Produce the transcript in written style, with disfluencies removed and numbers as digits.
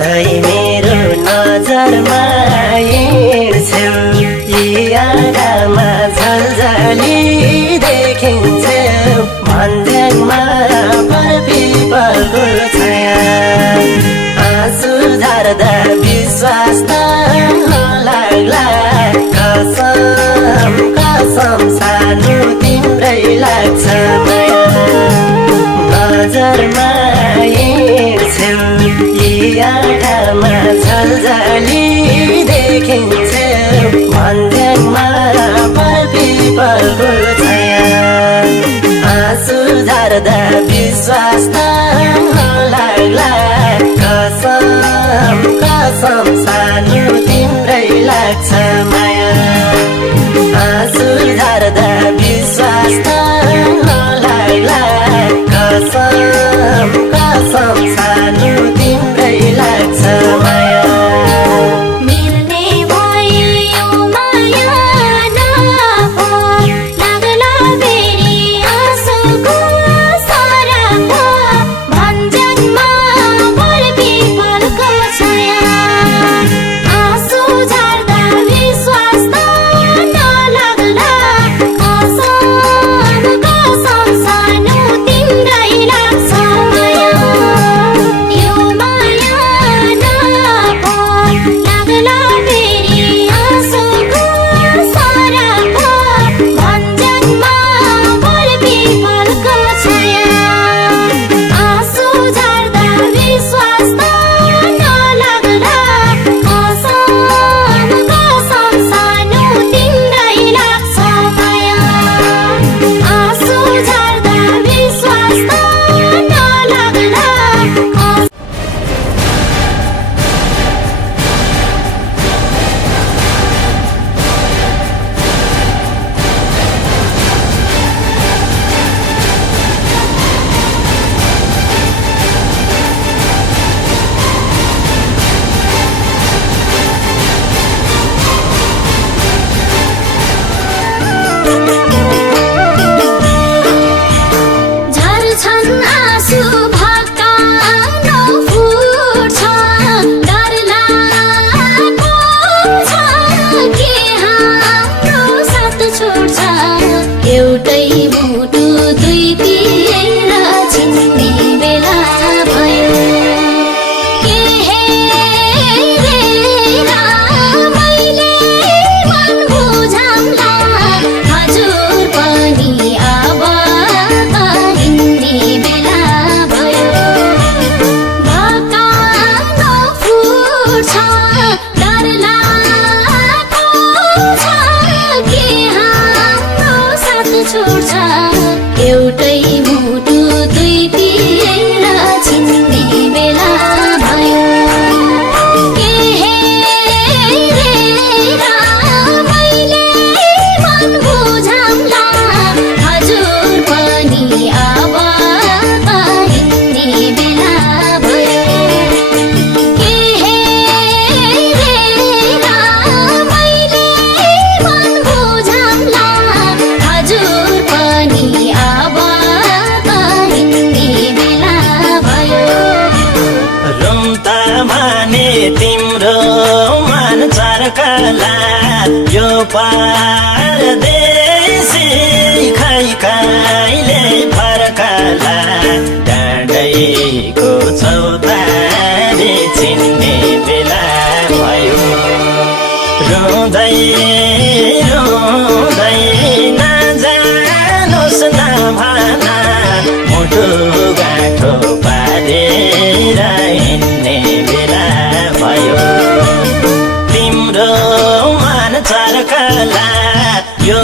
सधैँ मेरो नजरमा हिँड्छौ यी आँखामा झलझली देखिन्छौ भन्ज्याङमा परपिपलको छाया आँसु झर्दा विश्वास त लाग्ला कसम कसम सानो तिम्रै लाग्छ माया नजरमा हिँड्छौ यी आँखामा झलझली देखिन्छौ भन्ज्याङमा परपिपलको छाया आँसु झर्दा विश्वास त लाग्ला कसम कसम सानो तिम्रै लाग्छ माया आँसु झर्दा विश्वास त लाग्ला कसम कसम सानो तिम्रै लाग्छ माया यो परदेशी खै कहिले फर्कला डाँडैको चौतारी चिन्ने बेला भयो रुँदै रुँदै नजानुस् नभना मुटु गाँठो पारेर हिँड्ने बेला भयो तिम्रो मन चर्कला यो